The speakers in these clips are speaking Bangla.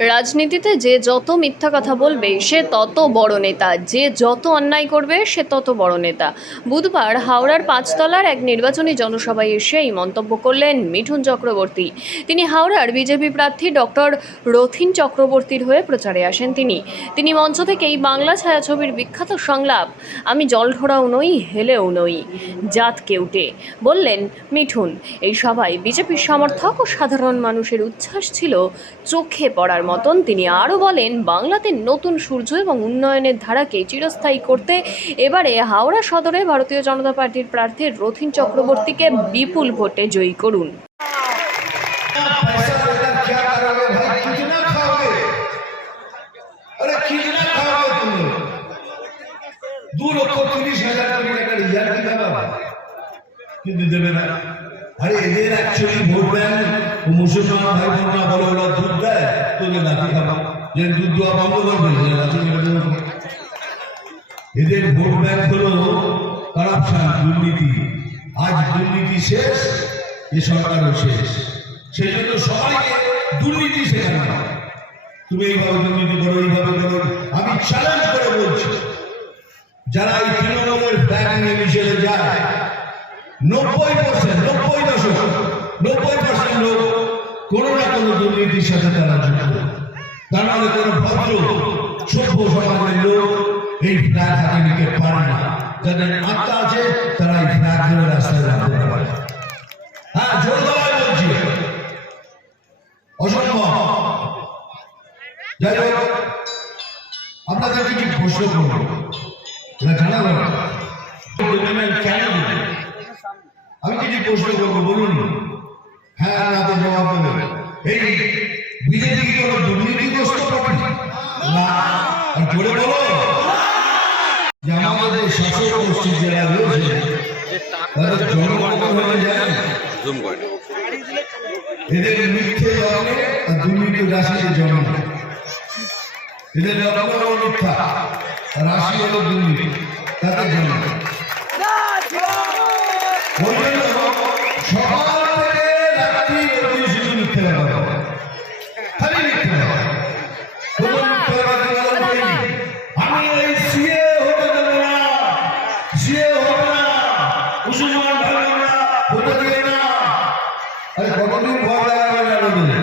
রাজনীতিতে যে যত মিথ্যা কথা বলবে সে তত বড় নেতা, যে যত অন্যায় করবে সে তত বড় নেতা। বুধবার হাওড়ার পাঁচতলার এক নির্বাচনী জনসভায় এসে এই মন্তব্য করলেন মিঠুন চক্রবর্তী। তিনি হাওড়ার বিজেপি প্রার্থী ডক্টর রথীন চক্রবর্তীর হয়ে প্রচারে আসেন। তিনি মঞ্চ থেকেই বাংলা ছায়াছবির বিখ্যাত সংলাপ "আমি জলঢোড়াও নই, হেলেও নই, জাত কেউটে" বললেন মিঠুন। এই সভায় বিজেপির সমর্থক ও সাধারণ মানুষের উচ্ছ্বাস ছিল চোখে পড়ার মতন। তিনি আরও বলেন, বাংলাতে নতুন সূর্য এবং উন্নয়নের ধারাকে চিরস্থায়ী করতে এবারে হাওড়া সদরে ভারতীয় জনতা পার্টির প্রার্থী রথীন চক্রবর্তীকে বিপুল ভোটে জয়ী করুন। কিন্তু দেবে না। আরে এদের অ্যাকচুয়ালি ভোট দেন ও মুসলমান ভাই বোনরা বলে ওরা দুধ দেয়, তোকে লাঠি খাবো, যে দুধ দেওয়া বন্ধ করবে, লাঠি মেরে দেবো। এদের ভোট ব্যাংক হলো কারাপশন, দুর্নীতি। আজ দুর্নীতি শেষ, এ সরকারও শেষ। সেই জন্য সবাইকে দুর্নীতি শেখানো। তুমি এইভাবে দুর্নীতি করো, এইভাবে করো। আমি চ্যালেঞ্জ করে বলছি, যারা এই তৃণমূলের ফ্ল্যাগ নিয়ে মিশেলে যায়, 90% লোক কোনো না কোনো দুর্নীতির সাথে তারা যুক্ত। তার মানে কোনো ভদ্র সভ্য সমাজের লোক এই ফ্ল্যাগ হাতে নিতে পারে না। যাদের আত্মা আছে তারা এই ফ্ল্যাগ ধরে রাস্তায় রাখতে পারে। হ্যাঁ, জোর গলায় বলছি, অসম্ভব। যাই হোক, আপনাদেরকে কি প্রশ্ন করবো, এটা জানাবো কেন? আমি কিছু প্রশ্ন করবো, বলুন। হ্যাঁ না তো জবাব দেবে। এই বিজেপি কি কোনো দুর্নীতিগ্রস্ত পার্টি না? আর জোরে বলো যে আমাদের শাসক গোষ্ঠী যারা রয়েছে তাদের জনগণ হয়ে যায় এদের মিথ্যে জন্মে আর দুর্নীতি রাশিতে জন্মে। এদের জন্ম হলো মিথ্যা, রাশি হলো দুর্নীতি, তাদের জন্ম। সকাল থেকে রাত্রি অবধি শুধু মিথ্যে কথা, খালি মিথ্যে কথা। আমি এই সিএ হতে দেবো না, সিএ হবে না, মুসলমান ভালো না, হতে দেবে না। আরে কতদিন ভয় লাগাবে না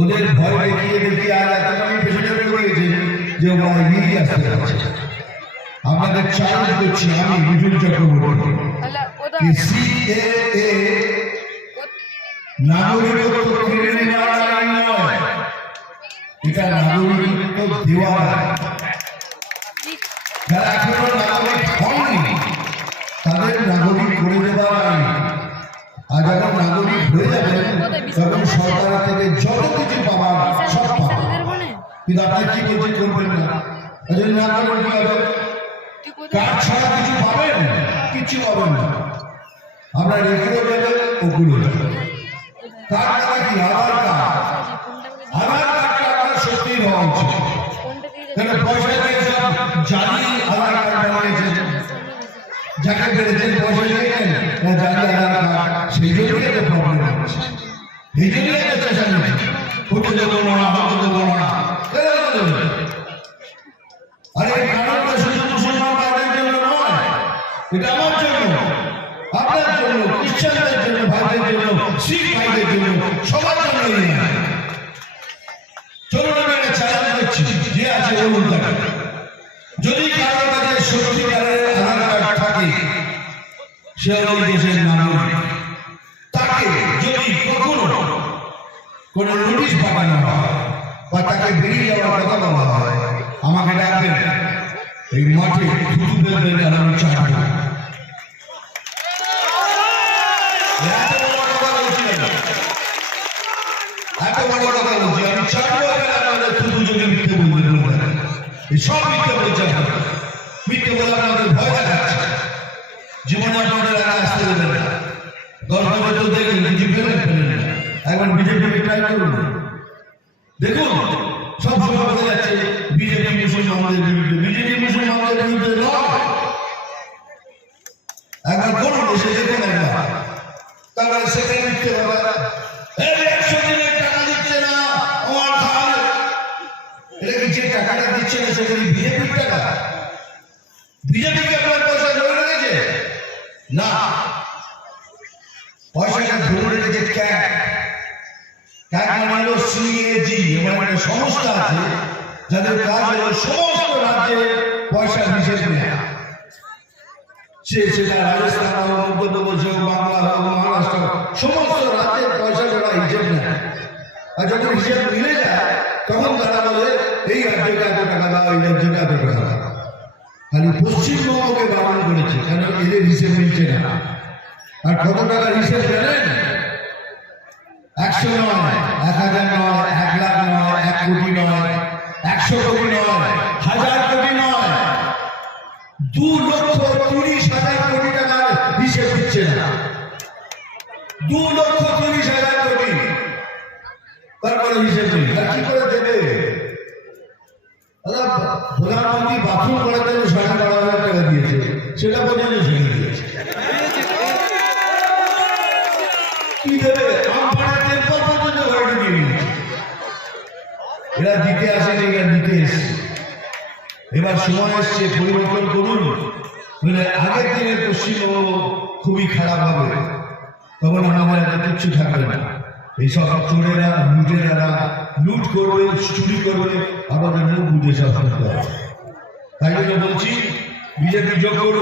ওদের ভয় দেখিয়ে দেখিয়ে আজ এতটাই পেছনে রয়েছে যে ওরা এগিয়ে আসতে যাচ্ছে। আপনাদের চ্যালেঞ্জ করছি আমি মিঠুন চক্রবর্তী, সিএএ নাগরিকত্ব কেড়ে নেওয়ার আইন নয়, এটা নাগরিকত্ব দেওয়ার আইন। যারা এখনো নাগরিক হয়নি তাদের নাগরিক করে দেওয়ার আইন। আর যখন নাগরিক হয়ে যাবেন তখন সরকার থেকে যত কিছু পাবার সব পাবেন। কিন্তু আপনার কি কিছু করবেন না, নাগরিক কি হবে? কার্ড ছাড়া কিছু পাবেন? কিছু পাবেন না। আমরা রেখেও যাবেন, ওগুলো যাবেন। কার্ড টাকা কি? আধার কার্ড। আধার কার্ডটা আপনার সত্যি হওয়া উচিত। কেন পয়সা দিয়ে সব জালি আধার কার্ড বানিয়েছেন, যাকে পেরেছেন পয়সা দিয়েছেন জালি আধার কার্ড, সেই জন্যই একটা প্রবলেম হচ্ছে। এই জন্যই একটা চেষ্টা নিচ্ছে, হতে দেবো না, হতে দেবো না। আরে এই কারণটা শুধু মুসলমান ভাইদের জন্য নয়, এটা আমার জন্য, আপনার জন্য, খ্রিস্টানদের জন্য, ভাইদের জন্য, শিখ ভাইদের জন্য, সবার জন্যই। চলুন আমি একটা চ্যালেঞ্জ করছি, যে আছে বলুন তাকে, যদি কারো কাছে সত্যিকারের আধার কার্ড থাকে, সে ওই দেশের নাগরিক, তাকে যদি কখনো কোনো নোটিশ পাঠানো হয় বা তাকে বেরিয়ে যাওয়ার কথা বলা হয়, আমাকে ডাকবেন, এই মাঠে থুতু ফেলবেন আর আমি চাটবো। এত বড় কথা বলছি, আমি চাটবো। আপনাদের থুতু যদি মিথ্যে বলবেন, এই সব মিথ্যে বলছে, মিথ্যে বলে আপনাদের ভয় দেখাচ্ছে। জীবনে আপনাদের আগে আসতে দেবেন না। 10 বছর তো দেখবেন কিছু ফেলেন না। এখন বিজেপি ট্রাই করুন, দেখুন সব সময় বলে যাচ্ছে বিজেপি মুসলমানদের বিরুদ্ধে। বিজেপি মুসলমানদের বিরুদ্ধে নয়। একবার কোন দেশে দেখুন, একবার তারপরে সেখানে মিথ্যে ব্যাপার, 100 দিনের টাকা দিচ্ছে না, আমার দিচ্ছে না সেটা কি বিজেপির টাকা? বিজেপি কি আপনার পয়সা ধরে রেখেছে? না, পয়সাটা ধরে রেখেছে ক্যাট। ক্যাট মানে হলো CAG, এমন একটা সংস্থা আছে যাদের কাজ হলো সমস্ত রাজ্যে পয়সার হিসেব নেওয়া। সেটা রাজস্থান হোক, মধ্যপ্রদেশ হোক, বাংলা হোক, মহারাষ্ট্র হোক, সমস্ত রাজ্যের পয়সা ওরা হিসেব নেয়। আর যখন হিসেব মিলে যায় তখন তারা বলে এই রাজ্যটা এত টাকা দাও, এই রাজ্যটা এত টাকা দাও। খালি পশ্চিমবঙ্গকে বারণ করেছে, কেন এদের হিসেব মিলছে না। আর কত টাকার হিসেব জানেন? 100 নয়, 1000 নয়, 1 লাখ নয়, 1 কোটি নয়, 100 কোটি নয়, 1000 কোটি নয়, 2,30,000 কোটি টাকার হিসেব দিচ্ছে না। 2,30,000 কোটি, তারপরে হিসেব নেই। আর কি করে দেবে? প্রধানমন্ত্রী বাথরুম করার জন্য 12,500 টাকা দিয়েছে, সেটা পর্যন্ত ছেড়ে দিয়েছে। কি দেবে? এরা দিতে আসেনি, এরা দিতে এসছে। এবার সময় এসছে পরিবর্তন করুন, আগের দিনের পশ্চিমবঙ্গ খুবই খারাপ হবে, তখন আমাদের এত কিচ্ছু থাকবে না। এইসব চোরেরা, লুটেরারা লুট করবে, চুরি করবে, আমাদের মুখ বুঝে সব করতে হবে। তাই জন্য বলছি বিজেপি যোগ করুন।